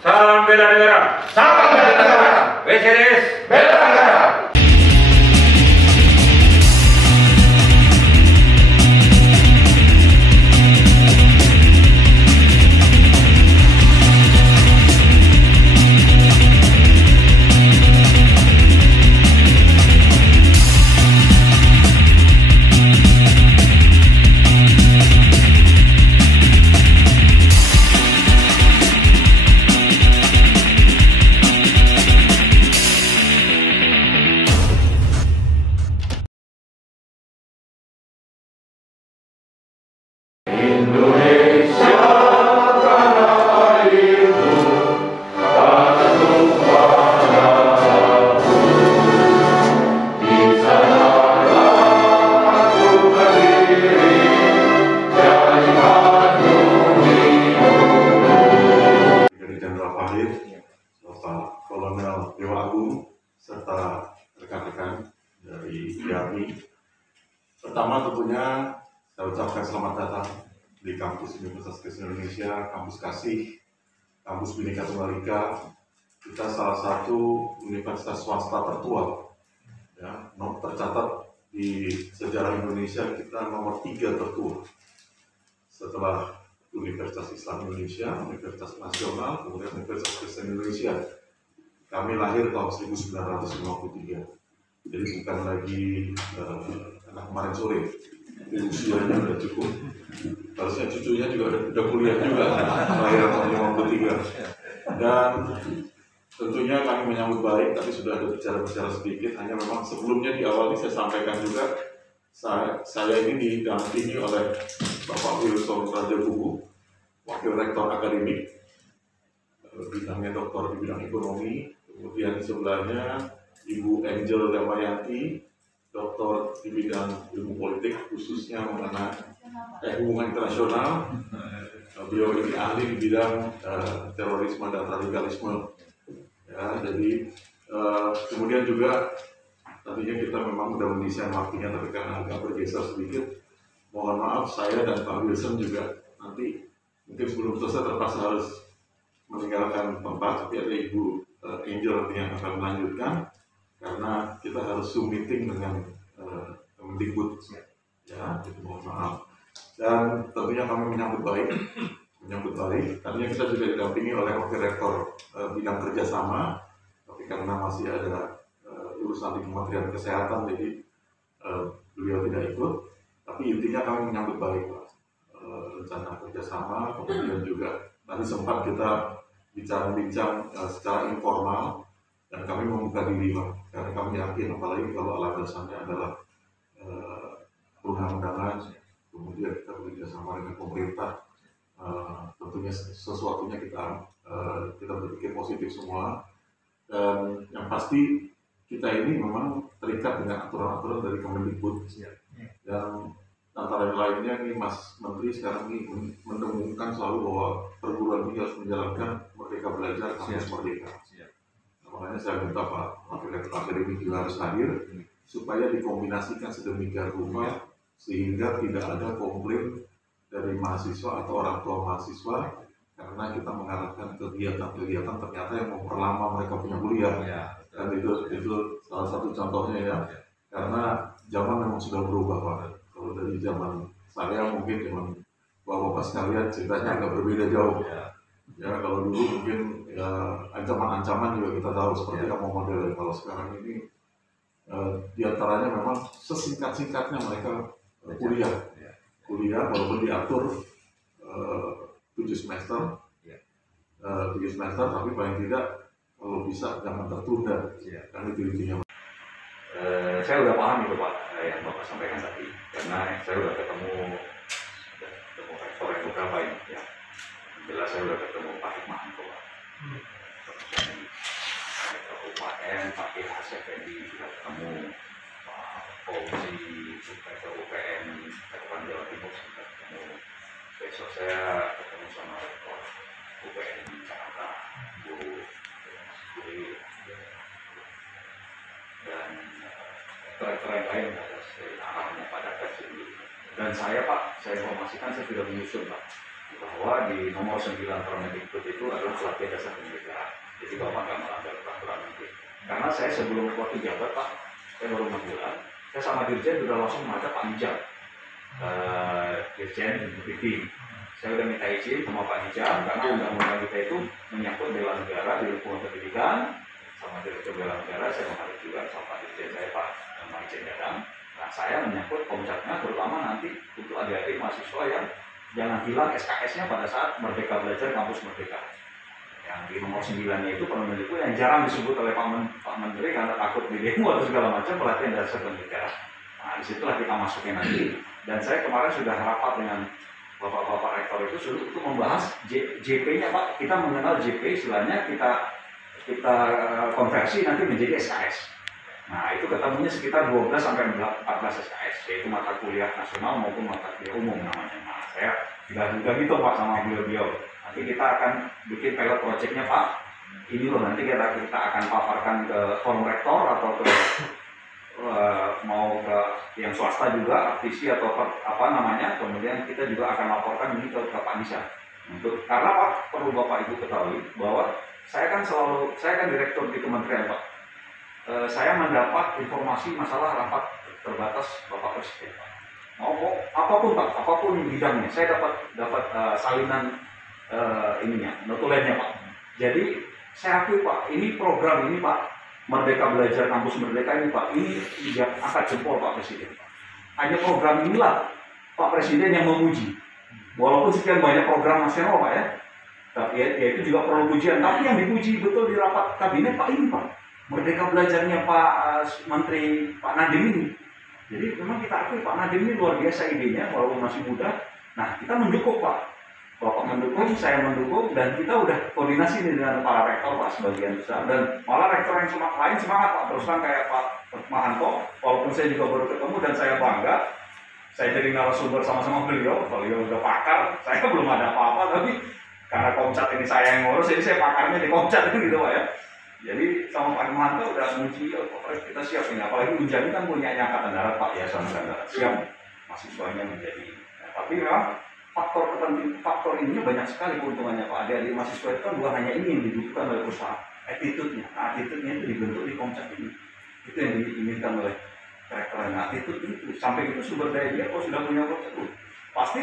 Salam bela negara. Salam bela negara. WCDS Bela negara. Bapak Kolonel Dewa Agung serta rekan-rekan dari IAMI. Pertama tentunya saya ucapkan selamat datang di kampus Universitas Kristen Indonesia, kampus Kasih, kampus Bhinneka Tunggal Ika. Kita salah satu universitas swasta tertua, ya, tercatat di sejarah Indonesia kita nomor 3 tertua. Setelah Universitas Islam Indonesia, Universitas Nasional, kemudian Universitas Kristen Indonesia. Kami lahir tahun 1953, jadi bukan lagi anak kemarin sore, usianya sudah cukup. Harusnya cucunya juga udah kuliah juga, lahir tahun 53. Dan tentunya kami menyambut baik, tapi sudah ada bicara-bicara sedikit, hanya memang sebelumnya di awal ini saya sampaikan juga, saya ini didampingi oleh Bapak Wilson Raja Bubu, Wakil Rektor Akademik, bidangnya doktor di bidang ekonomi. Kemudian sebelahnya Ibu Angel Damayanti, doktor di bidang ilmu politik, khususnya mengenai hubungan internasional. Beliau ini ahli di bidang terorisme dan radikalisme. Ya, jadi kemudian juga tadinya kita memang sudah mendesain waktunya, tapi karena agak bergeser sedikit, mohon maaf saya dan Pak Wilson juga nanti mungkin sebelum selesai terpaksa harus meninggalkan tempat, tapi ada Ibu Angel yang akan melanjutkan karena kita harus Zoom meeting dengan Kemendikbud, ya, itu mohon maaf. Dan tentunya kami menyambut baik. Tadinya kita juga didampingi oleh Wakil Rektor bidang kerjasama, tapi karena masih ada urusan di Kementerian Kesehatan, jadi beliau tidak ikut. Tapi intinya kami menyambut baik, Pak, rencana kerjasama. Kemudian juga tadi sempat kita bincang-bincang secara informal, dan kami membuka diri, Pak, karena kami yakin, apalagi kalau alasannya adalah perundang-undangan, kemudian kita bekerjasama dengan pemerintah, tentunya sesuatunya kita berpikir positif semua. Dan yang pasti kita ini memang terikat dengan aturan-aturan dari Kemendikbud, dan antara lainnya nih Mas Menteri sekarang ini mendengungkan selalu bahwa perguruan tinggi harus menjalankan Merdeka Belajar, kampus Merdeka. Nah, makanya saya minta Pak Wakil Rektor Akademik juga harus hadir supaya dikombinasikan sedemikian rupa sehingga tidak ada komplain dari mahasiswa atau orang tua mahasiswa karena kita mengharapkan kegiatan-kegiatan ternyata yang memperlama mereka punya kuliah. Dan itu salah satu contohnya, ya, karena zaman memang sudah berubah, Pak. Kalau dari zaman saya mungkin zaman bapak-bapak sekalian ceritanya agak berbeda jauh. Ya, kalau dulu mungkin ya, ancaman-ancaman juga kita tahu seperti apa modelnya. Kalau sekarang ini diantaranya memang sesingkat-singkatnya mereka kuliah walaupun diatur 7 semester, tapi paling tidak kalau bisa jangan tertunda, kan itu intinya. Saya udah paham itu, Pak, yang Bapak sampaikan tadi, karena saya udah ketemu rektor yang beberapa ini, ya. Jelas saya udah ketemu Pak Hikmahanto, Pak. Rektor UPN, Pak Ilhas Effendi, sudah ketemu Pak Fauzi, Rektor UPN, Rektor Jawa Timur, sudah ketemu. Besok saya ketemu sama Rektor UPN Jakarta, Bu Guri, dan rektor yang lain atas arahannya pada versi ini. Dan saya, Pak, saya informasikan saya sudah menyusun, Pak, bahwa di nomor 9 Permendikbud itu adalah pelatihan dasar kenegaraan. Jadi Bapak nggak melanggar peraturan menteri. Karena saya sebelum waktu jabat Pak, saya baru 6 bulan, saya sama Dirjen sudah langsung menghadap Pak Nijam, Dirjen BPD. Saya sudah minta izin sama Pak Nijam karena undang-undang kita itu menyangkut bela negara di lingkungan pendidikan. Sama Direktur Bela Negara saya menghadap juga sama Pak Dirjen saya Pak Dirjen Dadang. Nah saya menyangkut komcatnya terutama nanti untuk adik-adik mahasiswa yang jangan hilang SKS-nya pada saat Merdeka Belajar Kampus Merdeka. Yang di nomor 9-nya itu Permendikbud yang jarang disebut oleh Pak Menteri karena takut di demo atau segala macam, pelatihan dasar kenegaraan. Nah disitulah kita masukin nanti. Dan saya kemarin sudah rapat dengan Bapak-Bapak Rektor itu untuk membahas JP-nya Pak. Kita mengenal JP istilahnya kita konversi nanti menjadi SKS. Nah itu ketemunya sekitar 12 sampai 14 SKS, yaitu mata kuliah nasional maupun mata kuliah umum namanya. Nah saya juga gitu Pak sama beliau-beliau. Nanti kita akan bikin pilot projectnya Pak. Ini loh nanti kita akan paparkan ke forum rektor atau ke mau ke yang swasta juga, artisi atau apa namanya. Kemudian kita juga akan laporkan ini ke Pak Nisa. Karena Pak perlu Bapak Ibu ketahui bahwa saya kan direktur di kementerian Pak. Saya mendapat informasi masalah rapat terbatas Bapak Presiden Pak. Mau apapun Pak, apapun bidangnya, saya dapat salinan notulennya Pak. Jadi saya akui Pak, ini program ini Pak, Merdeka Belajar Kampus Merdeka ini Pak, ini angkat jempol Pak Presiden Pak. Hanya program inilah Pak Presiden yang memuji. Walaupun sekian banyak program nasional Pak ya, tapi ya itu juga perlu pujian. Tapi yang dipuji betul di rapat kabinet Pak ini Pak, Merdeka Belajarnya Pak Menteri Pak Nadiem ini. Jadi memang kita akui Pak Nadiem ini luar biasa idenya, walaupun masih muda. Nah kita mendukung Pak, Bapak mendukung, saya mendukung, dan kita udah koordinasi nih dengan para rektor Pak sebagian besar. Dan malah rektor yang lain semangat Pak, terus kan kayak Pak Mahanto, walaupun saya juga baru ketemu dan saya bangga. Saya jadi narasumber sama-sama beliau udah pakar, saya belum ada apa-apa, tapi karena komcat ini saya yang ngurus, jadi saya pakarnya di komcat gitu Pak ya. Jadi sama Pak Mahanto udah muji, kita siap ini, apalagi Unjan kan punya Angkatan Darat Pak ya, sama Darat siap mahasiswanya menjadi. Nah, tapi memang faktor ini banyak sekali keuntungannya Pak. Adik-adik mahasiswa itu kan bukan hanya ini yang dibutuhkan oleh perusahaan, attitude-nya. Nah, attitude-nya itu dibentuk di komcat ini. Itu yang diinginkan oleh rektor. Nah, attitude itu sampai itu sumber daya dia kalau sudah punya komcat itu pasti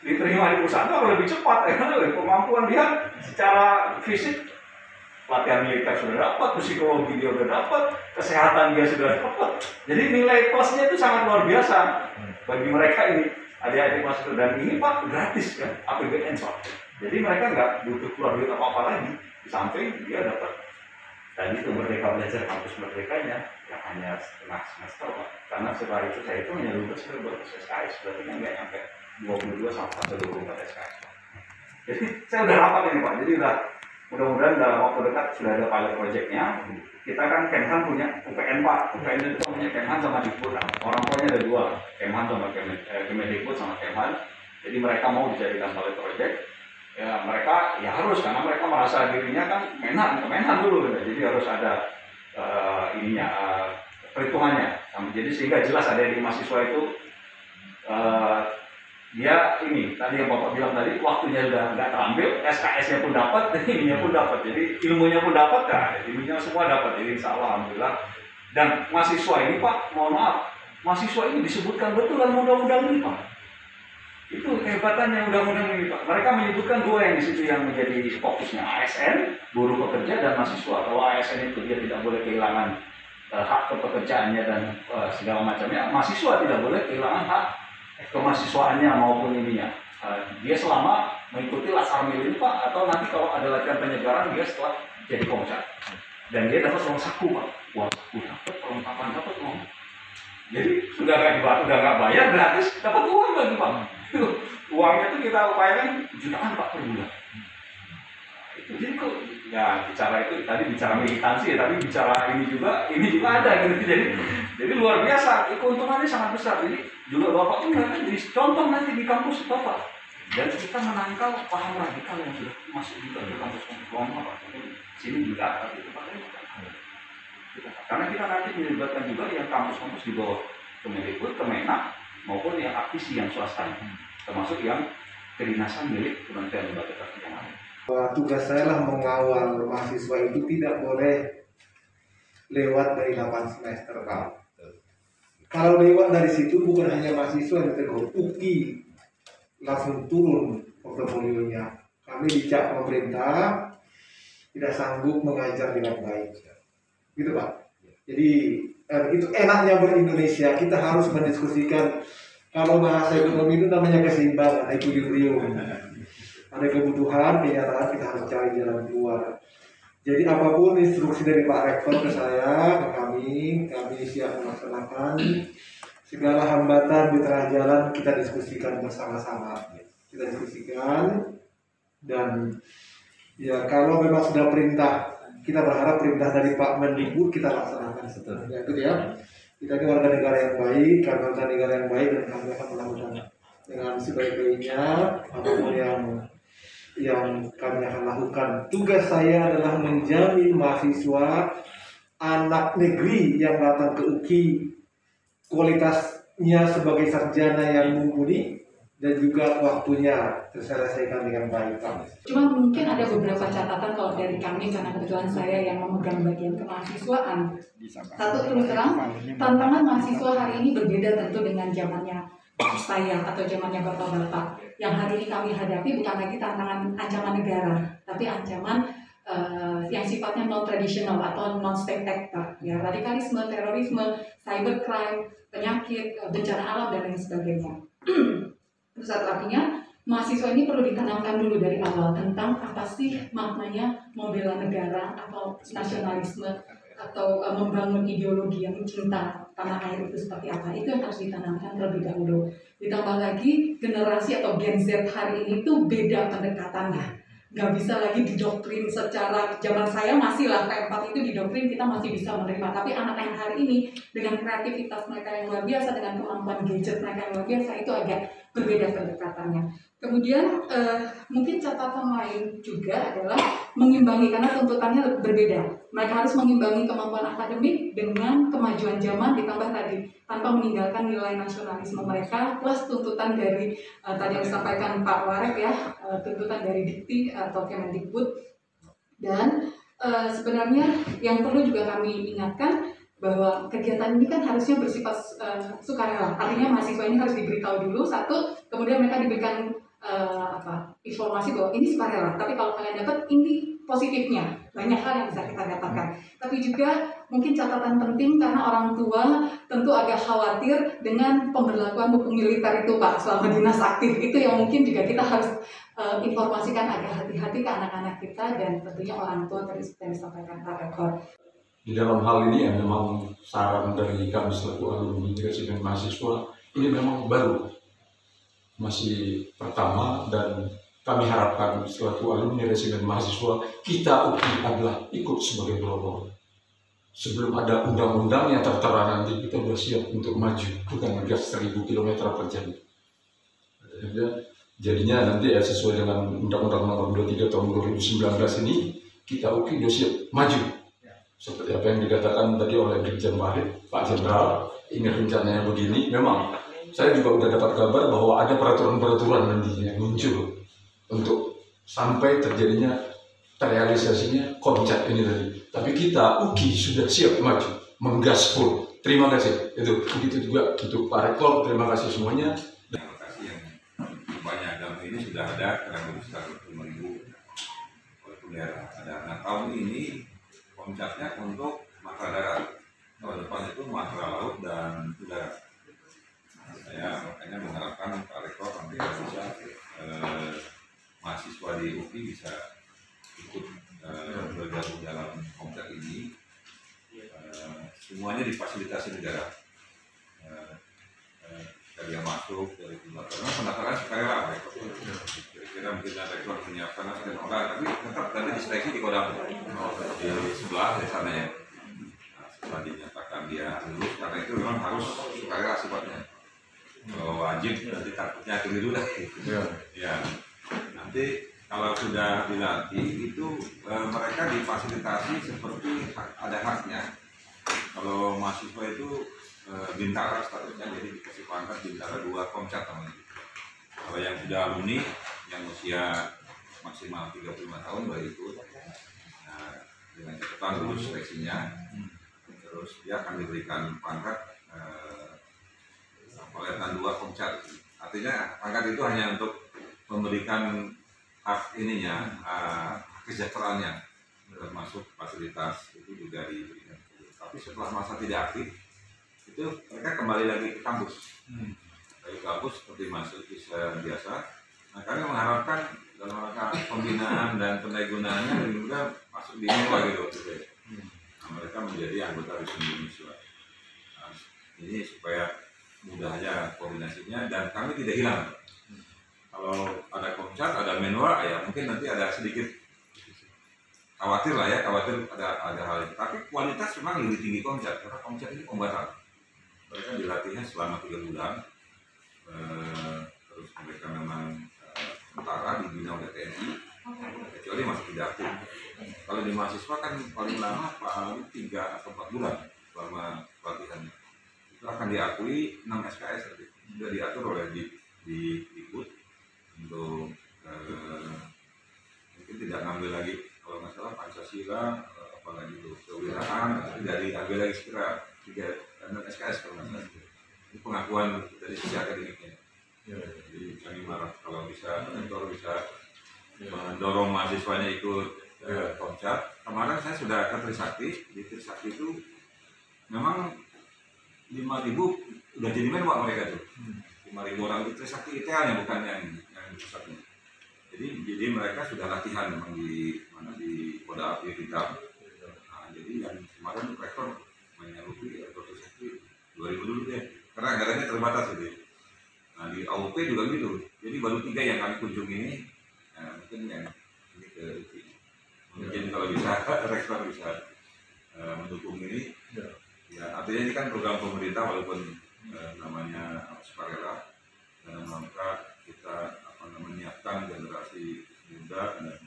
diterima di perusahaan itu akan lebih cepat ya, karena kemampuan dia secara fisik, latihan militer sudah dapat, psikologi dia sudah dapat, kesehatan dia sudah dapat. Jadi nilai plusnya itu sangat luar biasa bagi mereka ini. Adik-adik mahasiswa, dan ini Pak gratis kan, APBN Pak. Jadi mereka nggak butuh keluar duit apa-apa lagi. Di samping dia dapat, dan itu Merdeka Belajar Kampus Merdekanya yang hanya setengah semester Pak. Karena setelah itu saya itu hanya lulus SKS, berarti kan nggak nyampe 22 sampai 24 SKS Pak. Jadi saya udah rapat ini Pak, jadi udah mudah-mudahan dalam waktu dekat sudah ada pilot projectnya. Kita kan Kemhan punya UPN Pak, UPN itu punya Kemhan sama Dikbud. Orang tuanya ada dua, Kemhan sama Kemendikbud sama Kemhan. Jadi mereka mau dijadikan pilot project, ya mereka ya harus, karena mereka merasa dirinya kan Kemenhan dulu, gitu. Jadi harus ada perhitungannya. Jadi sehingga jelas ada di mahasiswa itu dia ini tadi yang Bapak bilang tadi, waktunya udah nggak terambil, SKS-nya pun dapat, ininya pun dapat, jadi ilmunya pun dapat, kan, ilmunya semua dapat, jadi insya Allah alhamdulillah. Dan mahasiswa ini Pak, mohon maaf, mahasiswa ini disebutkan betul dalam undang-undang ini Pak. Itu kehebatannya undang-undang ini Pak. Mereka menyebutkan dua yang di situ yang menjadi fokusnya, ASN, buruh pekerja, dan mahasiswa. Kalau ASN itu dia tidak boleh kehilangan hak kepekerjaannya dan segala macamnya, mahasiswa tidak boleh kehilangan hak kemahasiswaannya maupun ininya. Dia selama mengikuti Lasarmil ini Pak, atau nanti kalau ada latihan penyegaran dia setelah jadi komcat, dan dia dapat uang saku Pak, uang saku dapat, perlengkapan dapat uang. Jadi sudah nggak bayar, gratis dapat uang lagi Pak. Uangnya itu kita upayakan jutaan Pak per bulan. Itu jadi kok ya bicara itu tadi bicara militansi ya, tapi bicara ini juga ada gitu. Jadi luar biasa, keuntungannya sangat besar. Jadi juga Bapak pun akan jadi contoh nanti di kampus Bapak. Dan kita menangkal paham radikal yang sudah masuk juga di kampus-kampus Bapak. Sini juga ada gitu Pak. Karena kita nanti melibatkan juga yang kampus-kampus di bawah Kemendikbud, Kemenak, maupun yang aktivis yang swasta, termasuk yang kedinasan milik Kementerian Lembaga Perdagangan. Tugas saya lah mengawal mahasiswa itu tidak boleh lewat dari 8 semester, Pak. Kalau lewat dari situ bukan hanya mahasiswa yang ditegur, UKI langsung turun portofolionya. Kami dicap pemerintah tidak sanggup mengajar dengan baik, gitu Pak. Jadi itu enaknya ber-Indonesia, kita harus mendiskusikan. Kalau bahasa ekonomi itu namanya keseimbangan, equilibrium. Ada kebutuhan, kenyataan, kita harus cari jalan keluar. Jadi apapun instruksi dari Pak Rektor ke saya, ke kami siap melaksanakan. Segala hambatan di tengah jalan kita diskusikan bersama-sama. Kita diskusikan, dan ya kalau memang sudah perintah, kita berharap perintah dari Pak Mendikbud kita laksanakan seterusnya. Gitu ya. Kita ini warga negara yang baik, karena warga negara yang baik, dan kami akan melakukan dengan sebaik-baiknya apapun yang kami akan lakukan. Tugas saya adalah menjamin mahasiswa anak negeri yang datang ke UKI kualitasnya sebagai sarjana yang mumpuni dan juga waktunya terselesaikan dengan baik. Cuma mungkin ada beberapa catatan kalau dari kami, karena kebetulan saya yang memegang bagian kemahasiswaan. Satu, terus terang, tantangan mahasiswa hari ini berbeda tentu dengan zamannya saya atau zamannya bapak-bapak. Yang hari ini kami hadapi bukan lagi tantangan ancaman negara, tapi ancaman yang sifatnya non-tradisional atau non-state actor, ya, radikalisme, terorisme, cybercrime, penyakit, bencana alam, dan lain sebagainya. Terus artinya mahasiswa ini perlu ditanamkan dulu dari awal tentang apa sih maknanya membela negara atau nasionalisme atau membangun ideologi yang cinta tanah air itu seperti apa. Itu yang harus ditanamkan terlebih dahulu. Ditambah lagi generasi atau Gen Z hari ini tuh beda pendekatannya. Nggak bisa lagi didoktrin secara, zaman saya masih lah P4 itu didoktrin kita masih bisa menerima, tapi anak yang hari ini dengan kreativitas mereka yang luar biasa, dengan kemampuan gadget mereka yang luar biasa, itu agak berbeda pendekatannya. Kemudian mungkin catatan lain juga adalah mengimbangi, karena tuntutannya berbeda. Mereka harus mengimbangi kemampuan akademik dengan kemajuan zaman, ditambah tadi tanpa meninggalkan nilai nasionalisme mereka, plus tuntutan dari tadi yang disampaikan Pak Warek ya, tuntutan dari Dikti atau Kemendikbud. Dan sebenarnya yang perlu juga kami ingatkan bahwa kegiatan ini kan harusnya bersifat sukarela. Artinya mahasiswa ini harus diberitahu dulu satu, kemudian mereka diberikan informasi bahwa ini sukarela. Tapi kalau kalian dapat ini positifnya, banyak hal yang bisa kita dapatkan. Tapi juga mungkin catatan penting, karena orang tua tentu agak khawatir dengan pemberlakuan hukum militer itu Pak selama dinas aktif. Itu yang mungkin juga kita harus informasikan agak hati-hati ke anak-anak kita, dan tentunya orang tua tadi seperti yang disampaikan Pak Rektor. Di dalam hal ini ya memang saran dari kami selaku alumni Resimen Mahasiswa ini memang baru, masih pertama, dan kami harapkan selaku alumni Resimen Mahasiswa kita UKI adalah ikut sebagai pelopor. Sebelum ada undang-undang yang tertera nanti kita sudah siap untuk maju, bukan ngegas 1000 km per jam. Jadinya nanti ya sesuai dengan Undang-Undang Nomor 23 Tahun 2019 ini kita UKI sudah siap maju. Seperti apa yang dikatakan tadi oleh Dirjen Wahid, Pak Jenderal, ingin rencananya begini. Memang saya juga sudah dapat kabar bahwa ada peraturan-peraturan nantinya muncul untuk sampai terjadinya terrealisasinya konsep ini tadi. Tapi kita UKI sudah siap maju, menggas full. Terima kasih. Itu begitu juga untuk Pak Rektor. Terima kasih semuanya. Lokasi yang banyak dalam ini sudah ada kurang lebih 150.000 daerah. Nah tahun ini puncaknya untuk matra darat. Tahun depan itu matra laut dan udara. Saya makanya mengharapkan Pak Rektor nanti bisa mahasiswa di UKI bisa ikut bergabung dalam komplek ini. Semuanya difasilitasi negara. Dari yang masuk dari luar, karena pendaftaran sukarela. Kira-kira mungkin Rektor menyiapkan sekian orang, tapi tetap tadi diseleksi di Kodam di sebelah di sana ya. Setelah dinyatakan dia lulus, karena itu memang harus sukarela sifatnya. Kalau wajib nanti takutnya keliru dah. Ya. Nanti kalau sudah dilatih itu mereka difasilitasi seperti ada haknya. Kalau mahasiswa itu bintara statusnya, jadi dikasih pangkat bintara 2 komcat namanya. Kalau yang sudah alumni, yang usia maksimal 35 tahun baru ikut. Nah, dengan catatan lulus seleksinya, terus dia akan diberikan pangkat Letnan 2 Komcat. Artinya pangkat itu hanya untuk memberikan hak ininya, kesejahteraannya, termasuk fasilitas itu juga diberikan. Tapi setelah masa tidak aktif, itu mereka kembali lagi ke kampus. Dari kampus seperti masuk Islam biasa. Nah, kami mengharapkan dalam rangka pembinaan dan pendayagunaannya juga masuk di Menwa gitu. Nah, mereka menjadi anggota Resmi Mahasiswa. Nah, ini supaya mudah aja koordinasinya dan kami tidak hilang. Kalau ada Komcat, ada Menwa, ya mungkin nanti ada sedikit khawatir lah ya, khawatir ada hal itu. Tapi kualitas memang lebih tinggi Komcat karena Komcat ini kombatan. Mereka dilatihnya selama 3 bulan. Terus mereka memang tentara dibina oleh TNI, kecuali masih tidak aktif. Kalau di mahasiswa kan paling lama paling 3 atau 4 bulan selama pelatihannya. Itu akan diakui 6 SKS sudah diatur oleh di Dikbud untuk mungkin tidak ngambil lagi kalau nggak salah Pancasila apalagi itu kewirausahaan dari ambil lagi segera 3 SKS kalau nggak salah. Ini pengakuan dari sisi akademiknya. Jadi kami marah kalau bisa rektor bisa mendorong mahasiswanya ikut Komcat. Kemarin saya sudah ke Trisakti, di Trisakti itu memang 5.000 udah jadi Menwa mereka tuh. 5.000 orang di Trisakti ITH-nya bukan yang pusatnya. Jadi mereka sudah latihan memang di mana di Koda Api Hitam. Nah, jadi yang kemarin rektor menyerupi rektor Trisakti 2000 dulu deh. Karena anggarannya terbatas gitu. Nah di AUP juga gitu. Jadi baru 3 yang kami kunjungi ini, mungkin yang ini ke mungkin kalau bisa rektor bisa mendukung ini. Ya artinya ini kan program pemerintah walaupun namanya sukarela dalam rangka kita menyiapkan generasi muda dan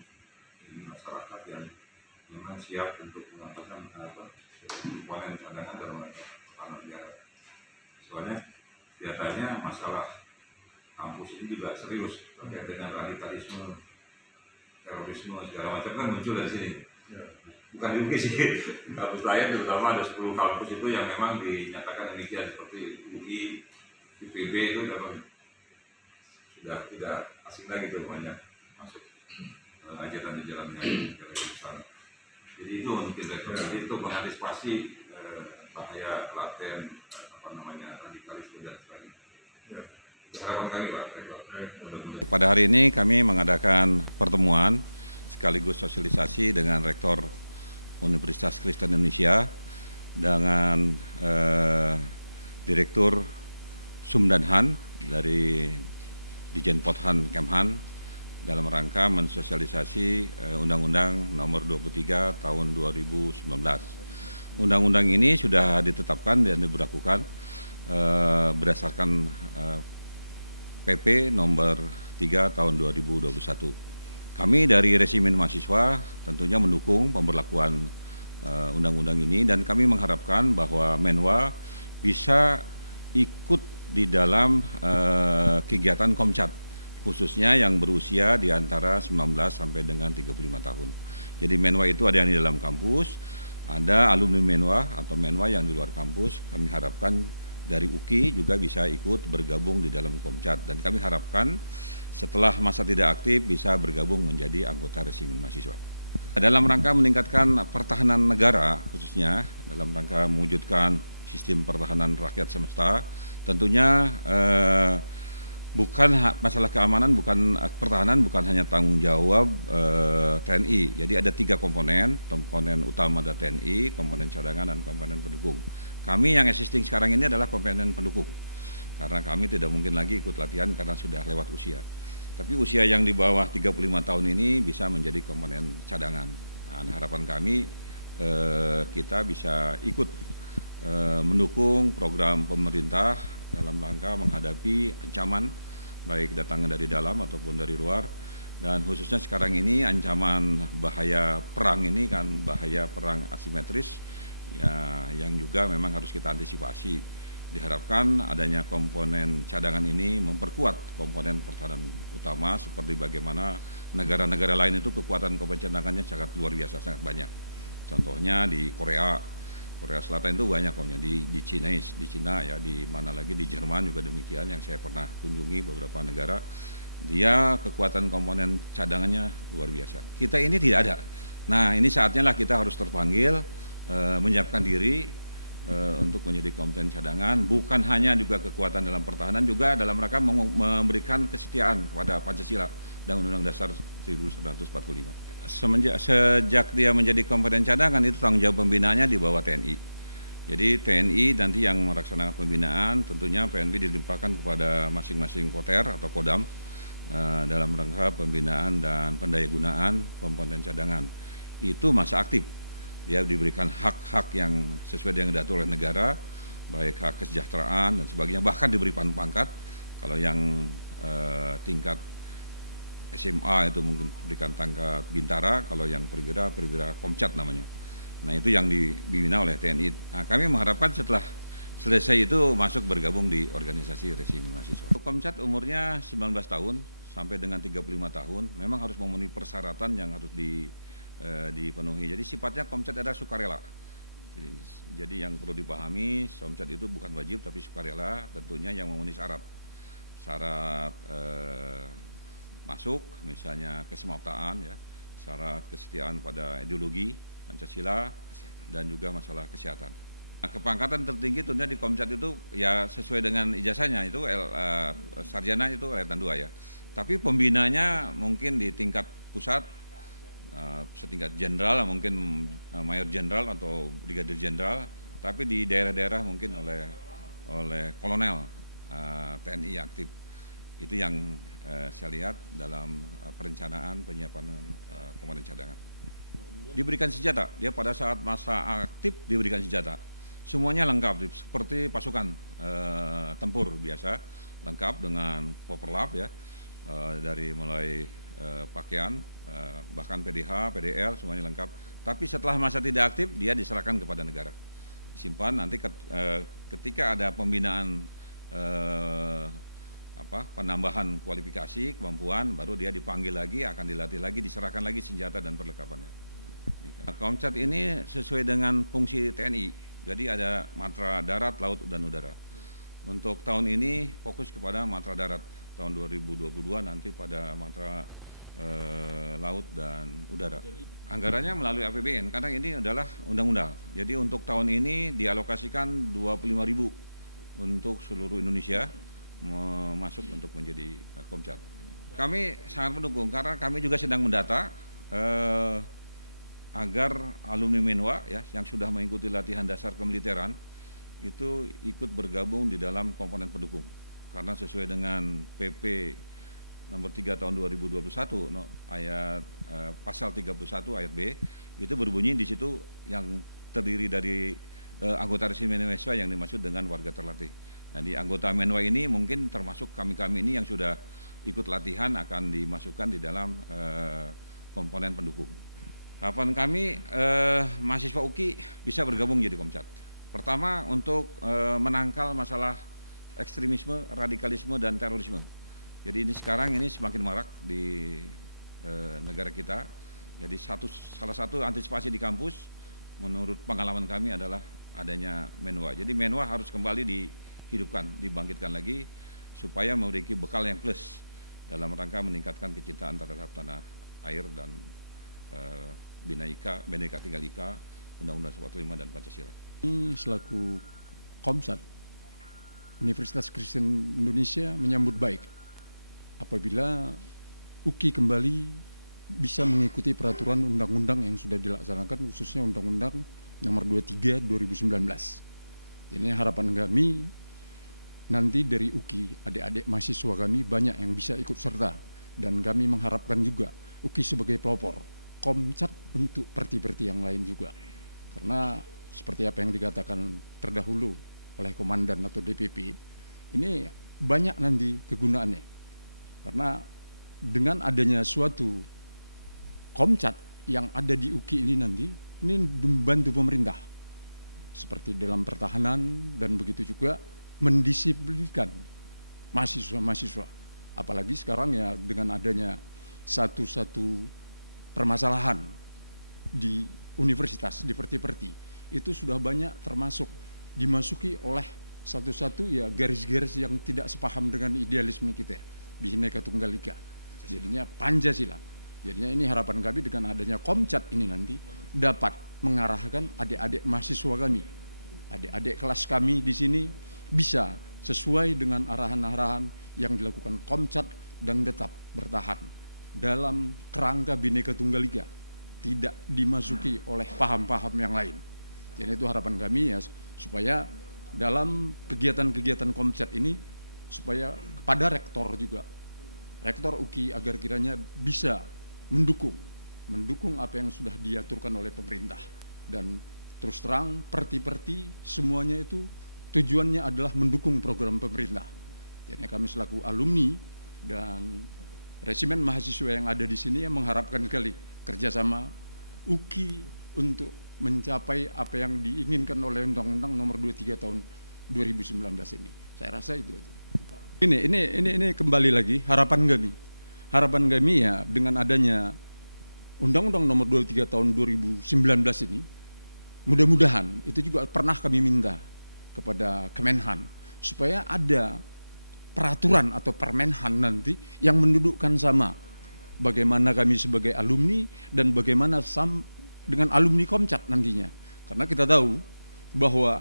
masyarakat yang memang siap untuk melakukan komponen cadangan dalam rangka pertahanan negara. Soalnya kelihatannya masalah kampus ini juga serius terkait dengan radikalisme, terorisme segala macam kan muncul dari sini. Bukan di UI sih, kampus lain terutama ada 10 kampus itu yang memang dinyatakan demikian seperti UI, IPB itu sudah tidak asing lagi tuh banyak masuk ajaran-ajaran yang besar. Jadi itu mungkin jadi itu mengantisipasi bahaya laten radikalisme dan sebagainya. Harapan kami Pak. Pada hari ini kami mengadakan pertemuan sekaligus sosialisasi dengan Rektor Universitas Kristen Indonesia dengan Direktur Sumdanhan dari Dijen Pothan Kemhan dalam rangka mensosialisasi Undang-Undang Nomor 23 Tahun 2019. Undang-undang ini sudah ditetapkan dan diberlakukan berdasarkan PP Nomor 3 Tahun 2021. Kami dari Resimen Mahasiswa tentunya mendukung pemberlakuan undang-undang ini dan kami mengharapkan bahwa Menwa bisa ikut di dalam kegiatan Komcat, khususnya yang berusia di antara 19 sampai dengan 35 tahun. Jadi Menwa itu ada yang di dalam kampus, ada alumni Menwa atau Menwa yang di luar kampus. Kami harapkan dari UKI juga bisa ikut bergabung di dalam Komcat dan kami harapkan setelah masa tidak aktif bisa bergabung menjadi anggota Resimen Mahasiswa. Dalam rangka meningkatkan pertahanan negara, khususnya dalam rangka mewujudkan sistem pertahanan rakyat semesta, tentunya bukan masalah keamanan, bukan pertahanan, bukan hanya tanggung jawab TNI. Jadi ada 3 komponen utama dari TNI, komponen cadangan dan komponen pendukung. Kami yang existing sekarang ini adalah komponen pendukung, karena kami tidak mungkin lagi ikut latihan karena sudah lewat usia. Tapi usia yang di bawah 35 tahun ini bisa menjadi komponen cadangan. Nah, harapan kami kita bisa ikut mendukung program pemerintah dalam rangka menghadapi ancaman baik datangnya dari dalam ataupun dari luar, dan khususnya sekarang ini ancaman bahaya perang ini kan bahaya perang asimetris ya, yang juga memang harus kita antisipasi Diharapkan adanya komponen cadangan ini memperkuat komponen pertahanan utama seperti bagaimana negara-negara lain itu kekuatan komponen cadangannya sangat luar biasa, sangat banyak. Contohnya di Korea Selatan itu banyak komponen, di Cina ya, di mana lagi, di Jerman juga demikian, yang saya pernah kunjungi beberapa negara, dia kekuatan komponen cadangannya luar biasa. Kita ini tidak ada. Nah, ini saatnya lah kita harus terpanggil menyiapkan diri untuk menjadi komponen cadangan, bukan hanya juga kekuatan dalam pertahanan, juga dalam rangka memberikan kesetiaan kepada Pancasila dan Undang-Undang Dasar 1945. Sejak dia menjadi komponen cadangan, itu tanggung jawab pembinaannya di bawah TNI. Jadi TNI nanti yang melaksanakan pembinaan, tentunya PNB dilimpahkan kepada masing-masing koter atau kodam dalam rangka pembinaan dan pendayagunaan komponen cadangan. Itu masa aktif. Dia diberikan hak-hak yang sesuai dengan yang diatur oleh negara, baik hak kesejahteraan dan sebagainya, bahkan diberi pangkat. Kalau yang tingkat SMA itu mungkin diberikan pangkat bintara, kalau yang perwira komcat namanya. Nah, itu yang dibina oleh TNI. Nah, kami mengharapkan setelah selesai itu masuk bergabung di organisasi Resimen Mahasiswa. Komcat umurnya 19 tahun sampai dengan 35 tahun, memang harus memenuhi persyaratan yang harus dipenuhi. Jadi sifatnya komcat adalah sukarela. Jadi yang perlu dipahami, komcat itu bukan wajib tapi sukarela, tentunya yang memenuhi syarat masuk, misalnya kesemaptaan ya, syarat kesetiaan pada ideologi Pancasila dan juga masalah kesehatan. Nah, kepangkatan tertinggi tentunya di komcat itu ya sesuai dengan ijazahnya, itu sarjana itu Letnan 2 ya. Tapi pembinanya mungkin di tingkat pusat setingkat jenderal, mungkin mayor jenderal atau brigadir jenderal, tapi di daerah-daerah mungkin oleh kolonel TNI aktif. Itu yang saya lihat dalam perencanaan penyiapan komponen cadangan. Diberikan senjata, dia pada saat masa aktif diberikan senjata. Semuanya lengkap, seperti pasukan tempur biasa, lengkap dengan koperlap ya, dari mulai pakaian, bahkan PDH, PDL semuanya lengkap. Tapi setelah masa tidak aktif dia diserahkan kepada negara, disimpan. Nanti ketika ada pembinaan penambahan kualifikasi kemampuan, baru dia dipanggil lagi, akan dilatih lagi, diserahkan lagi senjata dan perlengkapannya. Nah, Komcat ini sesuai dengan fungsi TNI, jadi ada matra darat, laut, dan udara. Untuk tahun ini fokus kepada matra darat, tahun 2022 nanti pada matra laut dan udara. Anggarannya melalui APBN karena ini adalah undang-undang. Jadi untuk tahun ini dialokasikan 25.000 untuk seluruh Indonesia masuk untuk menjadi Komcat. Kami sangat mendukung karena kami juga sedang mendata agar alumni Menwa ya yang sudah mengikuti latihan dasar kemiliteran itu ikut bergabung di dalam komponen pendukung. Karena sesuai dengan PP nomor 3 tahun 2021 ayat pasal 31 ayat B itu berbunyi di situ yang terdiri dari anggota Resimen Mahasiswa yang dimaksud dengan warga terlatih. Nah, di anggota Menwa ini mungkin termasuk kami ini yang sudah ikut latihan akan dimasukkan di dalam komponen pendukung. Harapan kami mahasiswa UKI bisa bergabung jadi Komcat. Pertama untuk menangkal masalah ekstremisme, radikalisme, dan terorisme. Jadi ini sekarang ini semakin marak di negara kita. Jadi salah satu antisipasi di kampus menurut pengalaman kami adalah adanya Menwa. Jadi Menwa harus kembali dihidupkan, dibangkitkan lagi supaya memiliki bekal yang plus dalam rangka meningkatkan kecintaan terhadap tanah air dan Bhinneka Tunggal Ika, Undang-Undang 45 dan Pancasila. Ini selaku Komsat, Universitas Kristen Indonesia menyambut baik apabila UKI kembali bisa mengikuti peraturan undang-undang yang sudah dilaksanakan, khususnya Undang-Undang Nomor 23 2019. Jadi harapan kami nanti dari UKI, adik-adik mahasiswa kami banyak yang bisa ikut serta, dan kami mengharapkan juga UKI sebagai pelopor, Komcat untuk perti-perti yang lain juga. Karena seperti apa yang dikatakan terdahulu oleh komandan atau DPP, ini banyak nanti kegunaannya. Karena dengan adanya suatu Komcat yang ada di UKI ini nanti, ini membantu pemerintah. Seperti dalam pertahanan dan begitu juga mendisiplinkan mahasiswa-mahasiswa. Apalagi sekarang ya dengan adanya satu permasalahan di universitas, di perti-perti, itu sudah banyak termasuk dimasuki oleh satu-satu ya garis-garis yang tidak sepaham dengan idealisme kita, Bhinneka Tunggal Ika. Jadinya Pancasila. Jadinya ini harapan kami dengan adanya Komcat ini nanti dapat mengarahkan adik-adik mahasiswa kami, adik-adik kelas kami di sini bisa sesuai dengan arahan-arahan yang dilakukan Komcat dan tetap bertahan dalam kerangka Bhinneka Tunggal Ika, tidak dimasuki oleh paham-paham yang lain. Jadi itu harapan kami ya, supaya dalam kegiatan-kegiatan Komcat ini, supaya kepada rektor juga, rektor UKI agar kiranya bisa mendukung apa yang sudah diaturkan oleh pemerintah. Dan terus terang perti-perti semuanya itu tujuannya adalah mendukung program pemerintah. Jadi kami selaku alumni dan resimen mahasiswa yang ada di sini yang mengharapkan sekali kerjasama UKI untuk mencapai apa yang diinginkan oleh Undang-Undang Nomor 23 Tahun 2019 ini. Saya rasa itu aja. Ini kembali lagi harapan kami. Harapan kami ya dengan adanya Undang-Undang Nomor 23 Tahun 2019 ini, mudah-mudahan itu juga pernah kami minta kepada Kemenhan supaya ada peraturan atau permenhan nanti yang mendudukkan sama bagaimana kami sebagai alumni dan bagaimana dengan alumni Komcat nantinya. Karena kita tahu bahwa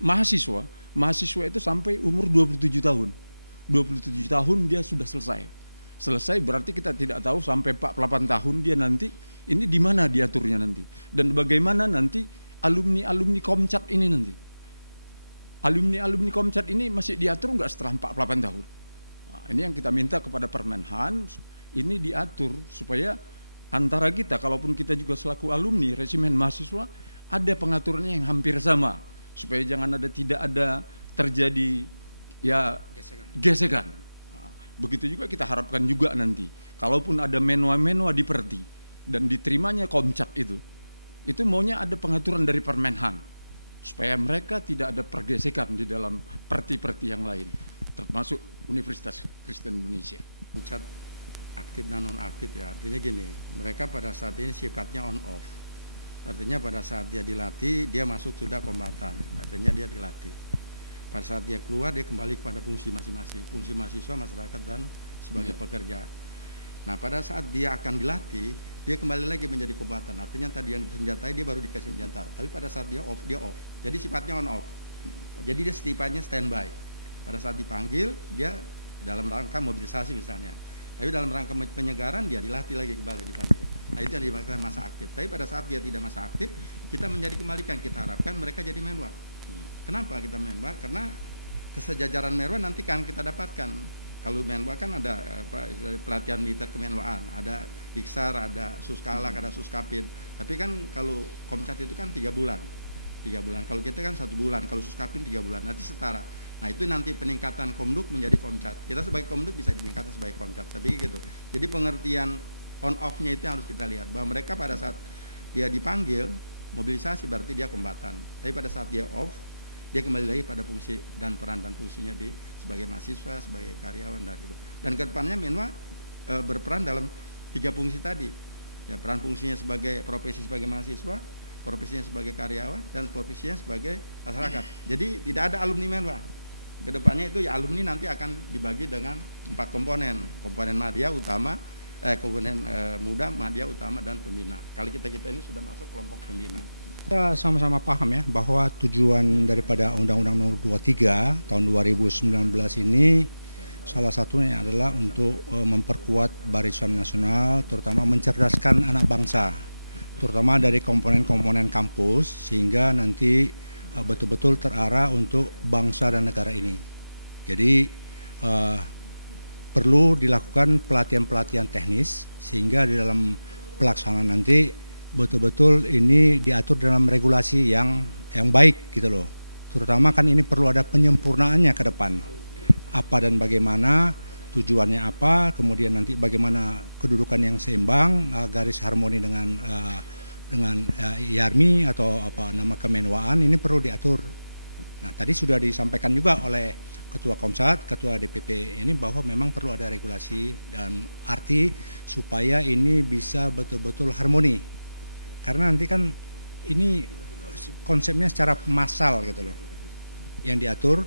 mahasiswa itu sampai umur 27 tahun. 27 tahun dia sudah selesai. Selesai berarti kita tidak tahu sampai 48 tahun dia nanti ini di mana diaturnya nanti. Dan bagaimana nanti alumni Komcat ini nanti. Alumni Komcat ini masih diatur enggak setelah 48 tahun. Nah, ini yang kita minta kepada Permenhan, ini diatur supaya antara kita, kalaupun kita juga selaku alumni, resimen mahasiswa, ada pengaturannya yang hampir sama. Supaya tidak ada terjadi ya gesekan. Nah, begitu juga kita harapkan juga nanti, kalaupun ada menua-menua di perti dan diterimanya Komcat itu maunya ada pengaturan dari Permenhan. Supaya mereka tidak ada pergesekan di dalam perti-perti yang lain, termasuk Universitas Kristen Indonesia. Komcat aktif dan non-aktif ya, artinya gini, mereka pada saat ini sifatnya on-off. Artinya pada saat dia dilatih, dia masuk sudah kombatan, artinya dia dilatih. Pada saat dia keluar, dia kembali kepada fungsi masing-masing, fungsi mahasiswa, masyarakat, dan sebagai pekerja. Nah pada saat dia akan dilatih, dia kembali lagi menjadi kombatan, artinya tadi yang disenjatai dia baru dikasih senjata, tapi pada saat dia off. Jadi sifatnya on-off, jadi dia sifatnya standby. Pada saat dipanggil, dia dalam rangka mobilisasi misalnya. Tapi dalam rangka penyegaran dia dilatih lagi kembali dipanggil. Nah itu yang dimaksud masa aktif. Tapi pada saat dia tidak masa aktif, kita menjadi kembalikan. Kita harapkan mereka jadi menwa. Kenapa kita menwa? Karena kesejajaran menwa nanti kan kita dapatkan. Kalau menwa kan ada pelatihan militer kemenwaan, ada Iksar, ada Suskalak, ada Suskapin. Tapi kan kalau Komcat itu kan 3 bulan. 3 bulan. Kalau kita kan 1 bulan. Kalau Suskapin 3 bulan. Nanti setara. Nah itu nanti peningkatan Komduk menjadi Komcat. Kita sebagai Komduk bisa ditingkatkan sebagai Komcat. Tapi gitu. Jadi pengertian on off-nya itu harus kita lihat. Bahwa mereka pada saat dia dipanggil mobilisasi berarti dia kombatan. Tapi pada saat dia off, dia kembali lagi pada fungsi dan peran dan fungsinya sebagai mahasiswa, sebagai karyawan dan gitu. Dan kedepannya Menwa berperan dalam 3 fungsi tadi. Ya, peran fungsinya sebagai profesi sebagai mahasiswa, profesinya sebagai karyawan, dan profesinya sebagai masyarakat. Jadi tidak ada alumni Menwa. Kedepannya itu ya alumni nanti akan dibagi dengan 4 komponen. Komponen madya utama, komponen muda, madya utama, dan pembina. Kali kita ini sudah masuk kelompok pembina. Kita sama-sama paham ya bahwa tujuan daripada Undang-Undang Nomor 23 Tahun 2019 ini salah satunya adalah untuk memperkuat barisan nasional, terutama mencerdaskan anak bangsa, terutama dari komponen-komponen kampus, sehingga nanti betul-betul terarah untuk bangsa dan negara ini. Jadi perlu dilakukan pelatihan-pelatihan teknis, sehingga di dalam pelaksanaan nanti betul-betul ini diatur dalam regulasi yang baik gitu loh. Terutama kan ini perlu ada penyempurnaannya ke depan. Apa dan bagaimana, tujuannya apa, kemudian nanti bagaimana kedudukan yang seimbang, garis harmoni dengan IARMI atau apa nama kemenwaan, ini perlu diatur Nah, tadi sudah disampaikan juga oleh Ketua Komsat, Ketua DPP ini bahwa memang perlu ada regulasi dan arti supaya ini bisa betul-betul harmoni. Karena nanti kan ini konsepnya secara massal gitu loh. Yang diatur,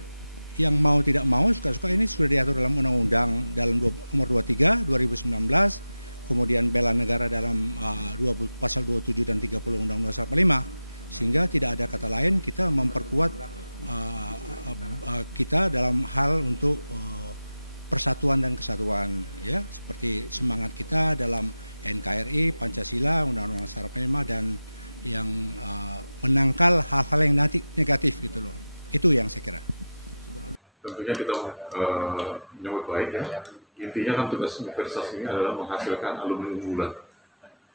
yang mau tidak mau suka-suka ini sudah diatur dalam Undang-Undang dalam nomor 23 2019, kemudian bela negara dalam pasal 27 dan 30 Undang-Undang 45. Sehingga tidak ada kata lain kita memperkuat kita dalam hal untuk persatuan dan kesatuan, ya, seperti semangat kita dalam NKRI, Pancasila, Undang-Undang Dasar 45 dan yang menangkal hal-hal yang negatif gitu loh. Itu yang saya kira. Tentunya kita menyambut baik ya. Intinya kan tugas universitas ini adalah menghasilkan alumni unggulan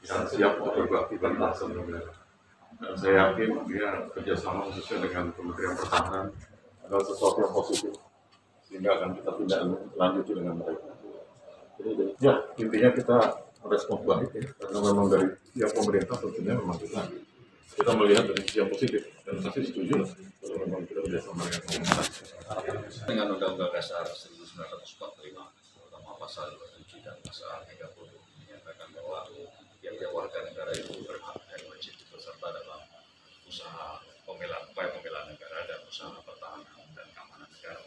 yang siap untuk berbakti bagi bangsa dan negara. Dan saya yakin dia kerjasama khususnya dengan Kementerian Pertahanan adalah sesuatu yang positif sehingga akan kita tindak lanjuti dengan mereka. Jadi ya intinya kita respons baik ya, karena memang dari pihak pemerintah tentunya memang kita melihat dari sisi yang positif dan saya setuju kalau memang kita kerjasama dengan pemerintah. Dengan Undang-Undang Dasar 1945 terutama pasal 27 dan pasal 30 menyatakan bahwa tiap-tiap warga negara itu berhak dan wajib berserta dalam usaha upaya pembelaan negara dan usaha pertahanan dan keamanan negara.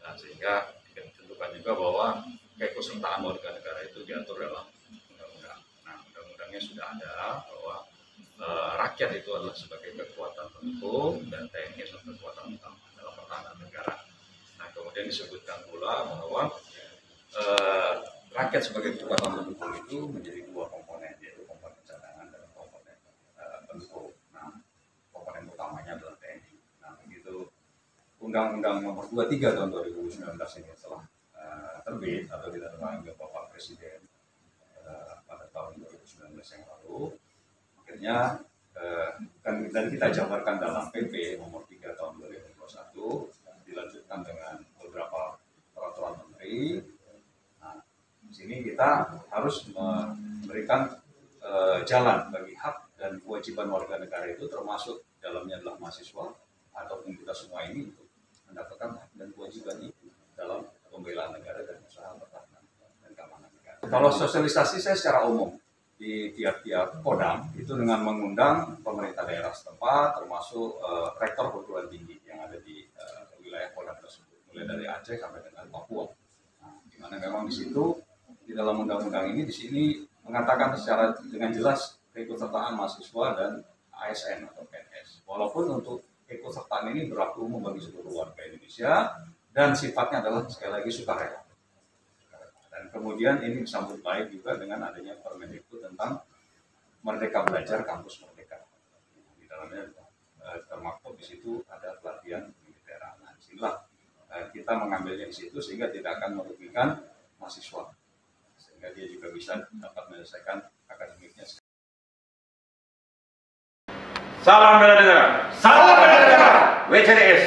Dan sehingga ditentukan juga bahwa keikutsertaan warga negara itu diatur dalam undang-undang. Nah, undang-undangnya sudah ada bahwa rakyat itu adalah sebagai kekuatan pendukung dan TNI sebagai kekuatan utama dalam pertahanan negara. Nah, kemudian disebutkan pula bahwa rakyat sebagai kekuatan pendukung itu menjadi dua komponen, yaitu komponen cadangan dan komponen pendukung. Nah, komponen utamanya adalah TNI. Nah, begitu Undang-Undang Nomor 23 tahun 2019 ini telah terbit atau ditandatangani oleh Bapak Presiden pada tahun 2019 yang lalu, akhirnya dan kita jabarkan dalam PP Nomor 3 tahun 2021, dilanjutkan dengan beberapa peraturan menteri. Nah, di sini kita harus memberikan jalan bagi hak dan kewajiban warga negara itu, termasuk dalamnya adalah mahasiswa ataupun kita semua ini untuk mendapatkan hak dan kewajiban itu dalam pembelaan negara dan usaha pertahanan dan keamanan negara. Kalau sosialisasi saya secara umum di tiap-tiap Kodam itu dengan mengundang pemerintah daerah setempat, termasuk rektor perguruan tinggi yang ada di wilayah Kodam tersebut, mulai dari Aceh sampai dengan Papua. Nah, di mana memang di situ di dalam undang-undang ini di sini mengatakan secara dengan jelas keikutsertaan mahasiswa dan ASN atau PNS. Walaupun untuk keikutsertaan ini berlaku umum bagi seluruh warga Indonesia dan sifatnya adalah sekali lagi sukarela. Dan kemudian ini disambut baik juga dengan adanya Permendikbud tentang Merdeka Belajar Kampus Merdeka. Di dalamnya termaktub di situ ada pelatihan militeran. Nah, disinilah kita mengambilnya di situ sehingga tidak akan merugikan mahasiswa, sehingga dia juga bisa dapat menyelesaikan akademiknya. Salam bela negara. Salam bela negara. WCDS.